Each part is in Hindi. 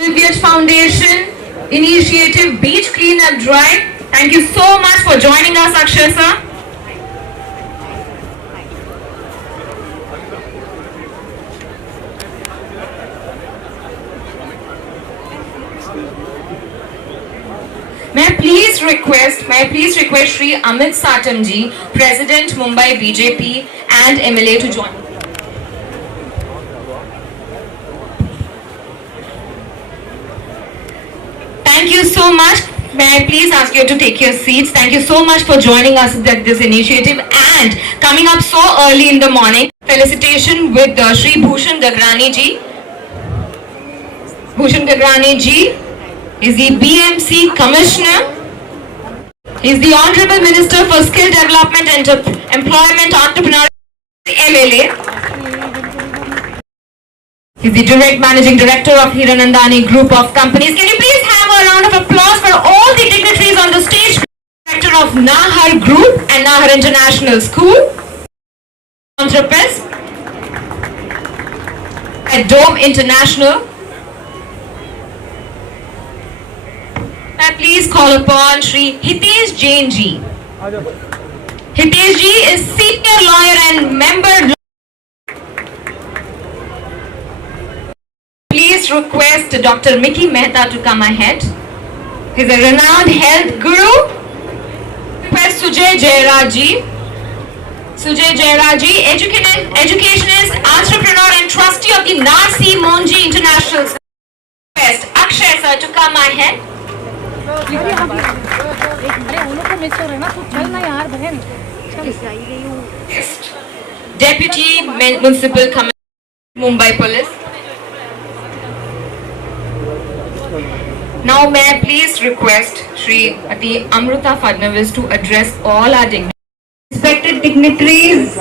Divyaj Foundation Initiative Beach Cleanup Drive. Thank you so much for joining us, Akshay sir. May I please request Shri Amit Satam ji, President Mumbai BJP and MLA to join. Thank you so much. May I please ask you to take your seats. Thank you so much for joining us at this initiative and coming up so early in the morning. Felicitation with Shri Bhushan Gagrani ji. Bhushan Gagrani ji is the BMC Commissioner. He is the Honorable Minister for Skill Development and Employment Entrepreneur, MLA. He is the Direct Managing Director of Hiranandani Group of Companies. Can you please have a round of applause for all the dignitaries on the stage? Director of Nahar Group and Nahar International School. Philanthropist at Dome International. I please call upon Shri Hitesh Jain ji. Hitesh ji is senior lawyer and member. Please request Dr. Mickey Mehta to come ahead. He is a renowned health guru. Request Sujay Jairaj ji. Sujay Jairaj ji, educationist, entrepreneur and trustee of the Narsi Monji International School. Request Akshay sir to come ahead. Deputy Municipal Commissioner, Mumbai Police. Now may I please request Shri Ati Amruta Fadnavis to address all our dignitaries. Respected dignitaries,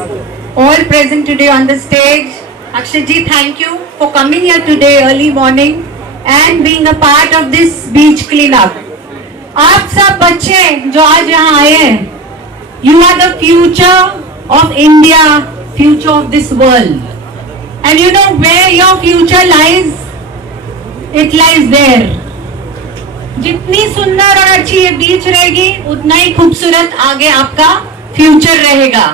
all present today on the stage. Akshay ji, thank you for coming here today early morning and being a part of this beach cleanup. आप सब बच्चे जो आज यहाँ आए हैं, you are the future of India, future of this world. And you know where your future lies? It lies there. जितनी सुंदर और अच्छी ये बीच रहेगी, उतना ही खूबसूरत आगे आपका future रहेगा.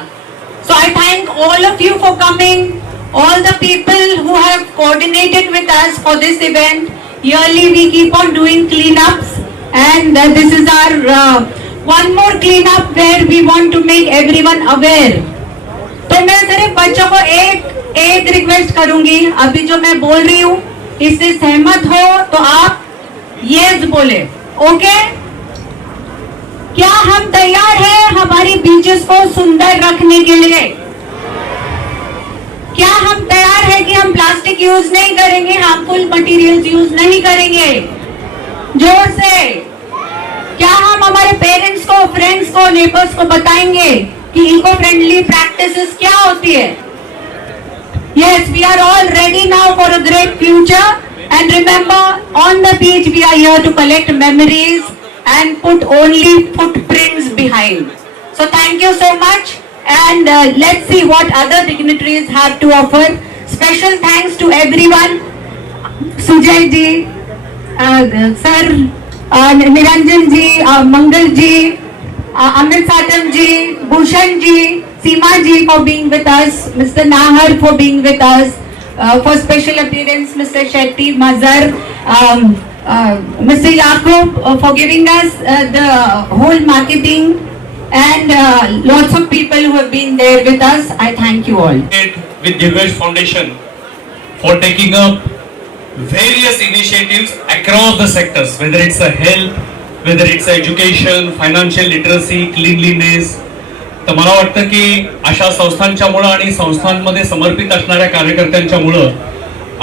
So I thank all of you for coming, all the people who have coordinated with us for this event. Yearly we keep on doing cleanups. And this is our one more cleanup where we want to make everyone aware. तो मैं सिर्फ बच्चों को एक रिक्वेस्ट करूंगी, अभी जो मैं बोल रही हूँ इससे सहमत हो तो आप यस बोले, ओके? क्या हम तैयार हैं हमारी बीचेस को सुंदर रखने के लिए? क्या हम तैयार हैं कि हम प्लास्टिक यूज नहीं करेंगे, हार्मफुल मटेरियल्स यूज नहीं करेंगे? जोर से। क्या हम हमारे पेरेंट्स को, फ्रेंड्स को, नेबर्स को बताएंगे कि इको फ्रेंडली प्रैक्टिसेस क्या होती है? Yes, we are all ready now for a great future. And remember, on the beach we are here to collect memories and put only footprints behind. So thank you so much. And let's see what other dignitaries have to offer. Special thanks to everyone. Sujay ji, Sir, Niranjan ji, Mangal ji, Amit Satam ji, Bhushan ji, Seema ji for being with us, Mr. Nahar for being with us, for special appearance, Mr. Shetty, Mazhar, Mr. Yaqub for giving us the whole marketing, and lots of people who have been there with us. I thank you all. With Divyaj Foundation for taking up various initiatives across the sectors, whether it's a health, whether it's education, financial literacy, cleanliness. तर मला वाटतं की अशा संस्थांच्यामुळे आणि संस्थांमध्ये समर्पित असणाऱ्या कार्यकर्त्यांच्यामुळे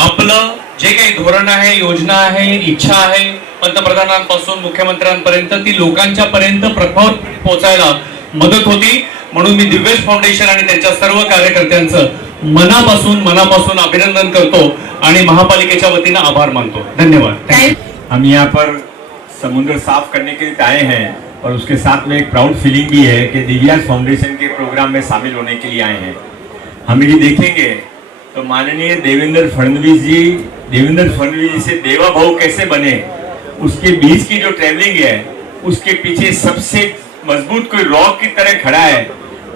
आपलं जे काही धोरण आहे, योजना आहे, इच्छा आहे, पंतप्रधानांपासून मुख्यमंत्र्यांपर्यंत ती लोकांच्या पर्यंत प्रभाव पोहोचायला मदत होती. म्हणून मी दिव्यज फाउंडेशन आणि त्यांच्या सर्व कार्यकर्त्यांचं मनापासून अभिनंदन करतो आणि महापालिकेच्या वतीने आभार मानतो. धन्यवाद. हम यहाँ पर समुद्र साफ करने के लिए आए हैं और उसके साथ में एक प्राउड फीलिंग भी है कि दिव्याज फाउंडेशन के प्रोग्राम में शामिल होने के लिए आए हैं. हम यदि देखेंगे तो माननीय देवेंद्र फडणवीस जी देवेंद्र फडणवीस से देवा भाऊ कैसे बने, उसके बीच की जो ट्रेवलिंग है, उसके पीछे सबसे मजबूत कोई रॉक की तरह खड़ा है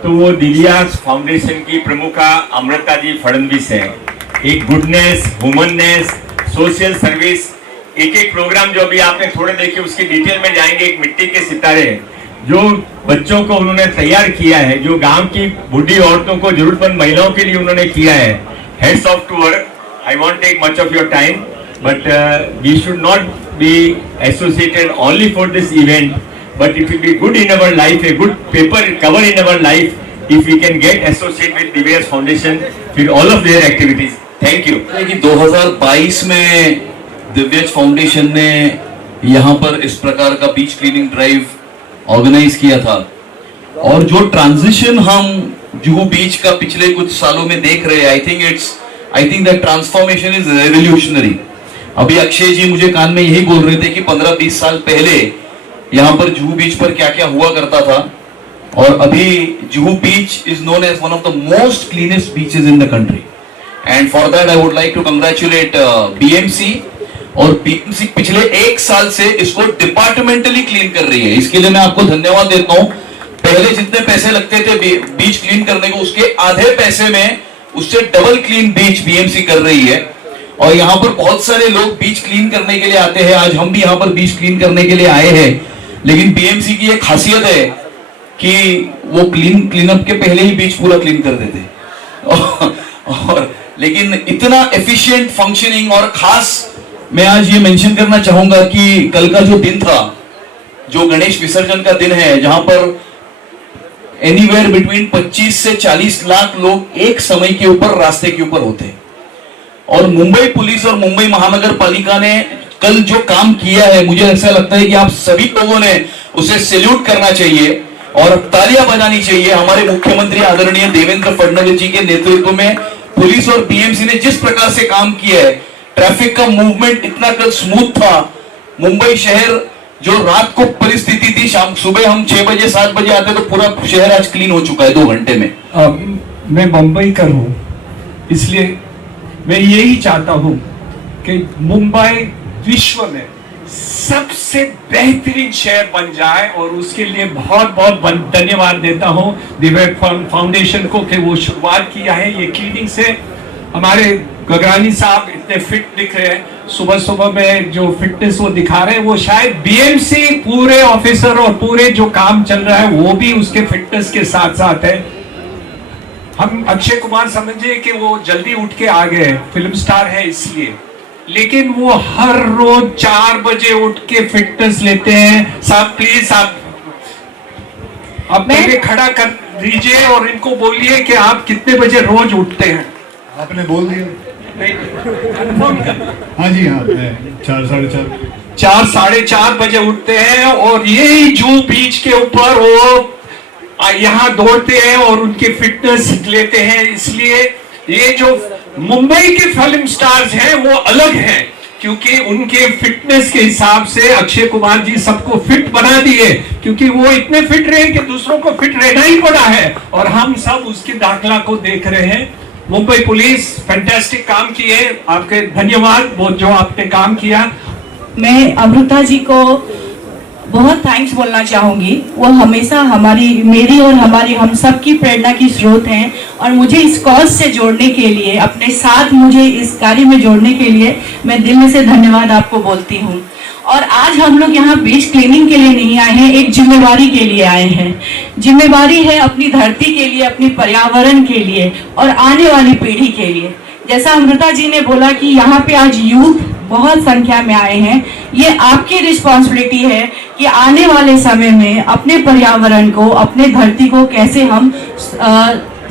तो वो दिव्यांश फाउंडेशन की प्रमुखा अमृता जी फडणवीस है। एक गुडनेस, वुमननेस, सोशल सर्विस, एक एक प्रोग्राम जो अभी आपने थोड़े देखे उसकी डिटेल में जाएंगे। एक मिट्टी के सितारे जो बच्चों को उन्होंने तैयार किया है, जो गांव की बूढ़ी औरतों को, जरूरतमंद महिलाओं के लिए उन्होंने किया है। Heads off to her. I want take much of your time but we should not be associated only for this event, but it will be good in our life, a good paper cover in our life if we can get associated with Divya's Foundation with all of their activities. Thank you. कि 2022 में दिव्यांश फाउंडेशन ने यहाँ पर इस प्रकार का बीच क्लीनिंग ड्राइव ऑर्गेनाइज किया था और जो ट्रांजिशन हम जुहू बीच का पिछले कुछ सालों में देख रहे हैं, I think that transformation is revolutionary. अभी अक्षय जी मुझे कान में यही बोल रहे थे कि 15-20 साल पहले यहाँ पर जुहू बीच पर क्या क्या हुआ करता था और अभी Juhu beach is known as one of the most cleanest beaches in the country and for that I would like to congratulate BMC. और बीएमसी पिछले 1 साल से इसको डिपार्टमेंटली क्लीन कर रही है, इसके लिए मैं आपको धन्यवाद देता हूं। पहले जितने पैसे लगते थे बीच क्लीन करने को, उसके आधे पैसे में उससे डबल क्लीन बीच बीएमसी कर रही है। और यहाँ पर बहुत सारे लोग बीच क्लीन करने के लिए आते हैं, आज हम भी यहाँ पर बीच क्लीन करने के लिए आए हैं, लेकिन बीएमसी की एक खासियत है कि वो क्लीनअप के पहले ही बीच पूरा क्लीन कर देते और लेकिन इतना एफिशिएंट फंक्शनिंग। और खास मैं आज ये मेंशन करना चाहूंगा कि कल का जो दिन था, जो गणेश विसर्जन का दिन है, जहां पर एनीवेयर बिटवीन 25 से 40 लाख लोग एक समय के ऊपर रास्ते के ऊपर होते हैं और मुंबई पुलिस और मुंबई महानगर पालिका ने कल जो काम किया है, मुझे ऐसा लगता है कि आप सभी लोगों ने उसे सैल्यूट करना चाहिए और तालियां बजानी चाहिए। हमारे मुख्यमंत्री आदरणीय देवेंद्र फडणवीस जी के नेतृत्व में पुलिस और बीएमसी ने जिस प्रकार से काम किया है, ट्रैफिक का मूवमेंट इतना कल स्मूथ था। मुंबई शहर जो रात को परिस्थिति थी, शाम सुबह हम 6 बजे 7 बजे आते तो पूरा शहर आज क्लीन हो चुका है 2 घंटे में। मैं बंबई कर हूं, इसलिए मैं यही चाहता हूं कि मुंबई विश्व में सबसे बेहतरीन शहर बन जाए और उसके लिए बहुत बहुत धन्यवाद देता हूं दिव्यांश फाउंडेशन को कि वो शुरुआत किया है ये क्लीनिंग से। हमारे गगरानी साहब इतने फिट दिख रहे हैं, सुबह सुबह में जो फिटनेस वो दिखा रहे हैं, वो शायद बीएमसी पूरे ऑफिसर और पूरे जो काम चल रहा है वो भी उसके फिटनेस के साथ साथ है। हम अक्षय कुमार समझे कि वो जल्दी उठ के आ गए, फिल्म स्टार है इसलिए, लेकिन वो हर रोज 4 बजे उठ के फिटनेस लेते हैं। साहब प्लीज आप पहले खड़ा कर दीजिए और इनको बोलिए कि आप कितने बजे रोज उठते हैं। आपने बोल दिया। कंफर्म कर। हाँ जी हाँ, 4 साढ़े 4 4 साढ़े 4 बजे उठते हैं और यही जुहू बीच के ऊपर वो यहाँ दौड़ते हैं और उनकी फिटनेस लेते हैं। इसलिए ये जो मुंबई के फिल्म स्टार्स हैं वो अलग हैं, क्योंकि उनके फिटनेस के हिसाब से अक्षय कुमार जी सबको फिट बना दिए, क्योंकि वो इतने फिट रहे कि दूसरों को फिट रहना ही पड़ा है और हम सब उसके दाखला को देख रहे हैं। मुंबई पुलिस फैंटास्टिक काम किए, आपके धन्यवाद वो जो आपने काम किया। मैं अमृता जी को बहुत थैंक्स बोलना चाहूंगी। वो हमेशा मेरी और हम सबकी प्रेरणा की स्रोत हैं और मुझे इस कॉज से जोड़ने के लिए, अपने साथ मुझे इस कार्य में जोड़ने के लिए मैं दिल में से धन्यवाद आपको बोलती हूँ। और आज हम लोग यहाँ बीच क्लीनिंग के लिए नहीं आए हैं, एक जिम्मेवारी के लिए आए हैं। जिम्मेवारी है अपनी धरती के लिए, अपनी पर्यावरण के लिए और आने वाली पीढ़ी के लिए। जैसा अमृता जी ने बोला कि यहाँ पे आज यूथ बहुत संख्या में आए हैं, ये आपकी रिस्पॉन्सिबिलिटी है कि आने वाले समय में अपने पर्यावरण को, अपने धरती को कैसे हम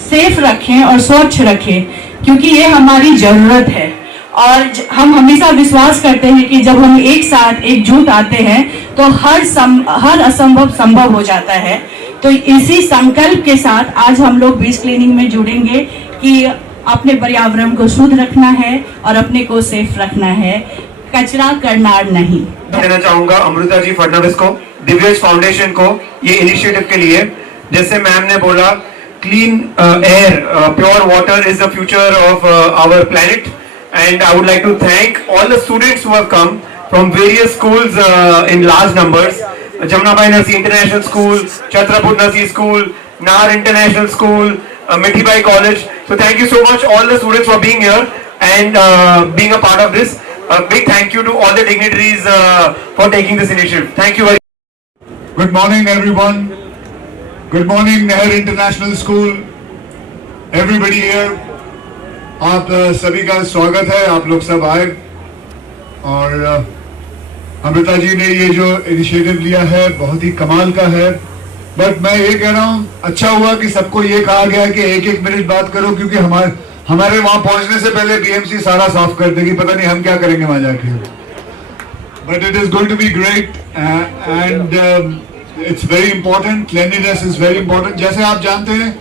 सेफ रखें और स्वच्छ रखें, क्योंकि ये हमारी जरूरत है। और हम हमेशा विश्वास करते हैं कि जब हम एक साथ एकजुट आते हैं तो हर असंभव संभव हो जाता है। तो इसी संकल्प के साथ आज हम लोग बीच क्लीनिंग में जुड़ेंगे कि अपने पर्यावरण को शुद्ध रखना है और अपने को सेफ रखना है, कचरा करनार नहीं। देना चाहूंगा अमृता जी फडणवीस को, दिव्यांश फाउंडेशन को ये इनिशिएटिव के लिए। जैसे मैम ने बोला, clean air, pure water is the future of our planet and I would like to thank all the students who have come from various schools in large numbers. Jamnabai Narsi International School, Chhatrapur Narsi School, Nahar International School, Mithibai College. So thank you so much all the students for being here and being a part of this. A big thank you to all the dignitaries for taking this initiative. Thank you very much. Good morning, everyone. Good morning, Nehar International School. Everybody here. आप सभी का स्वागत है. आप लोग सब आए और अमृता जी ने ये जो इनिशिएटिव लिया है बहुत ही कमाल का है. बट मैं ये कह रहा हूँ, अच्छा हुआ कि सबको ये कहा गया कि एक एक मिनट बात करो, क्योंकि हमारे वहां पहुंचने से पहले बीएमसी सारा साफ कर देगी. पता नहीं हम क्या करेंगे वहां जाके. But it is going to be great and it's very important. Cleanliness is very important. जैसे आप जानते हैं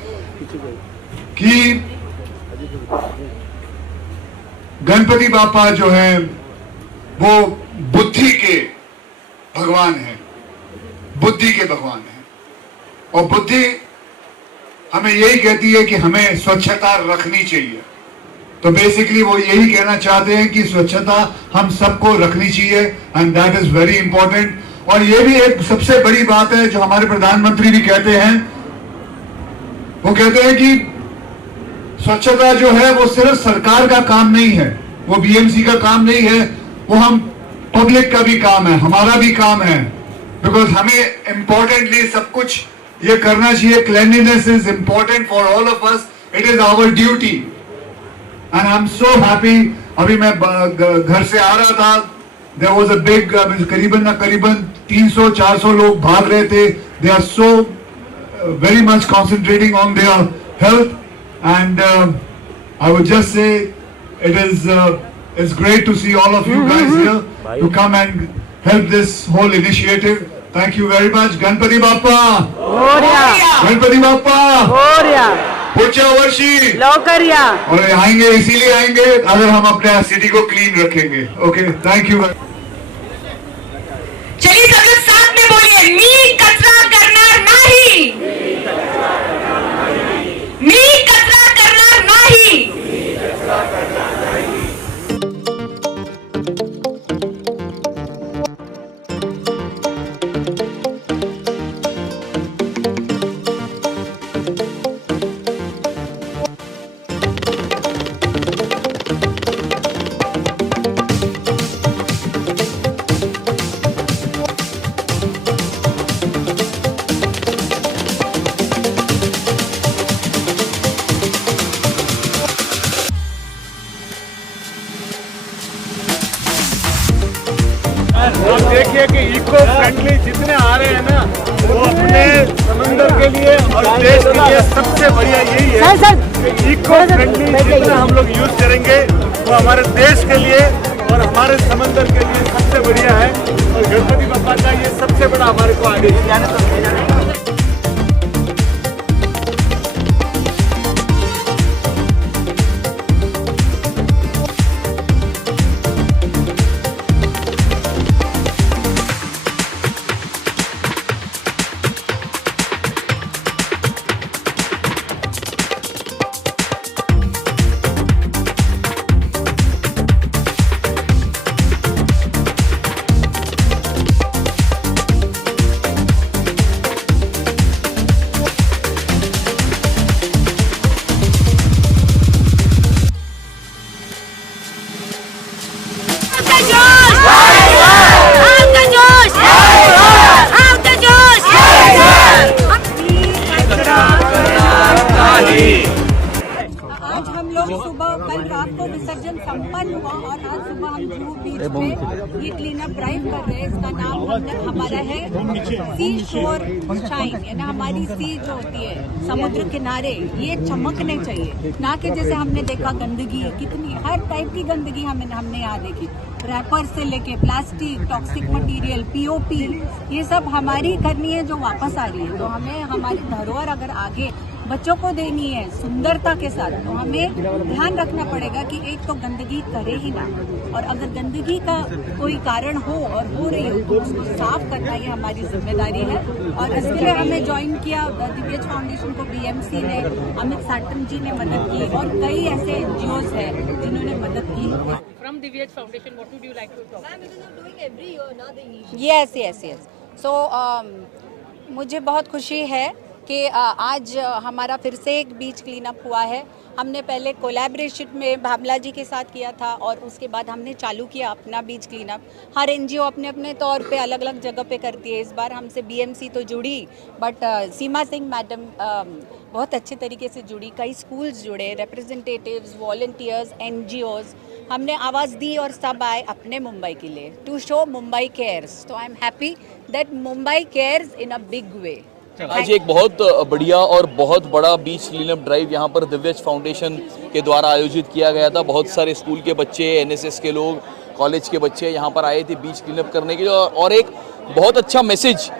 कि गणपति बापा जो हैं वो बुद्धि के भगवान हैं. बुद्धि के भगवान हैं. और बुद्धि हमें यही कहती है कि हमें स्वच्छता रखनी चाहिए. तो बेसिकली वो यही कहना चाहते हैं कि स्वच्छता हम सबको रखनी चाहिए and that is very important. और ये भी एक सबसे बड़ी बात है जो हमारे प्रधानमंत्री भी कहते हैं. वो कहते हैं कि स्वच्छता जो है वो सिर्फ सरकार का काम नहीं है, वो बीएमसी का काम नहीं है, वो हम पब्लिक का भी काम है, हमारा भी काम है. बिकॉज हमें इंपॉर्टेंटली सब कुछ ये करना चाहिए. Cleanliness is important for all of us. It is our duty and I am so happy. अभी मैं घर से आ रहा था, देयर वाज अ बिग करीबन 300-400 लोग भाग रहे थे. They are so very much concentrating on their health and I would just say it's great to see all of you guys here to come and help this whole initiative. Thank you very much. Ganpati Bappa Ganpati Bappa पुढच्या वर्षी लवकर या. और आएंगे इसीलिए आएंगे अगर हम अपने सिटी को क्लीन रखेंगे. Okay, thank you. चलिए सब लोग साथ में बोलिए, मी कचरा करणार नाही. मी कचरा करणार नाही. आप देखिए कि इको फ्रेंडली जितने आ रहे हैं ना, वो अपने समंदर के लिए और देश के लिए सबसे बढ़िया यही है कि इको फ्रेंडली जितना हम लोग यूज करेंगे वो हमारे देश के लिए और हमारे समंदर के लिए सबसे बढ़िया है. और गणपति बप्पा का ये सबसे बड़ा हमारे को आगे जाने तो विसर्जन संपन्न हुआ और आज सुबह हम जुहू बीच पे ये क्लीन अप ड्राइव कर रहे हैं. इसका नाम हमारा है सी शोर शाइन, यानी हमारी सी जो होती है समुद्र किनारे ये चमकने चाहिए. ना कि जैसे हमने देखा गंदगी कितनी हर टाइप की गंदगी हमने यहाँ देखी, रैपर से लेके प्लास्टिक, टॉक्सिक मटेरियल, पीओपी, ये सब हमारी करनी है जो वापस आ रही है. तो हमें हमारी धरोहर अगर आगे बच्चों को देनी है सुंदरता के साथ, तो हमें ध्यान रखना पड़ेगा कि एक तो गंदगी करे ही ना, और अगर गंदगी का कोई कारण हो और हो रही हो तो उसको साफ करना ये हमारी जिम्मेदारी है। और इसके लिए हमें ज्वाइन किया दिव्यज फाउंडेशन को बीएमसी ने, अमित साटम जी ने मदद की और कई ऐसे NGOs हैं जिन्होंने मदद की। From Divyaj Foundation, what would you like to talk? Ma'am, it is doing every year, now the initiative. Yes. So मुझे बहुत खुशी है कि आज हमारा फिर से एक बीच क्लीन अप हुआ है। हमने पहले कोलैबोरेशन में भावला जी के साथ किया था और उसके बाद हमने चालू किया अपना बीच क्लीन अप। हर NGO अपने अपने तौर पे अलग अलग जगह पे करती है। इस बार हमसे BMC तो जुड़ी, बट सीमा सिंह मैडम बहुत अच्छे तरीके से जुड़ी, कई स्कूल्स जुड़े, रिप्रेजेंटेटिव्स, वॉलंटियर्स, NGOs, हमने आवाज़ दी और सब आए अपने मुंबई के लिए, टू शो मुंबई केयर्स। तो I am happy that Mumbai cares in a big way. आज एक बहुत बढ़िया और बहुत बड़ा बीच क्लीनअप ड्राइव यहाँ पर दिव्यज फाउंडेशन के द्वारा आयोजित किया गया था। बहुत सारे स्कूल के बच्चे, NSS के लोग, कॉलेज के बच्चे यहाँ पर आए थे बीच क्लीनअप करने के लिए, और एक बहुत अच्छा मैसेज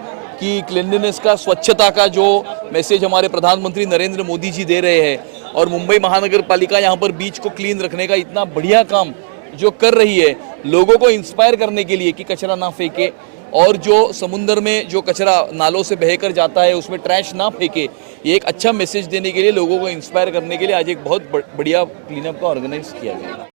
कि क्लीनलीनेस का, स्वच्छता का जो मैसेज हमारे प्रधानमंत्री नरेंद्र मोदी जी दे रहे हैं, और मुंबई महानगर पालिका यहाँ पर बीच को क्लीन रखने का इतना बढ़िया काम जो कर रही है, लोगों को इंस्पायर करने के लिए कि कचरा ना फेंके, और जो समुद्र में जो कचरा नालों से बहकर जाता है उसमें ट्रैश ना फेंके, ये एक अच्छा मैसेज देने के लिए, लोगों को इंस्पायर करने के लिए आज एक बहुत बढ़िया क्लीनअप का ऑर्गेनाइज किया गया।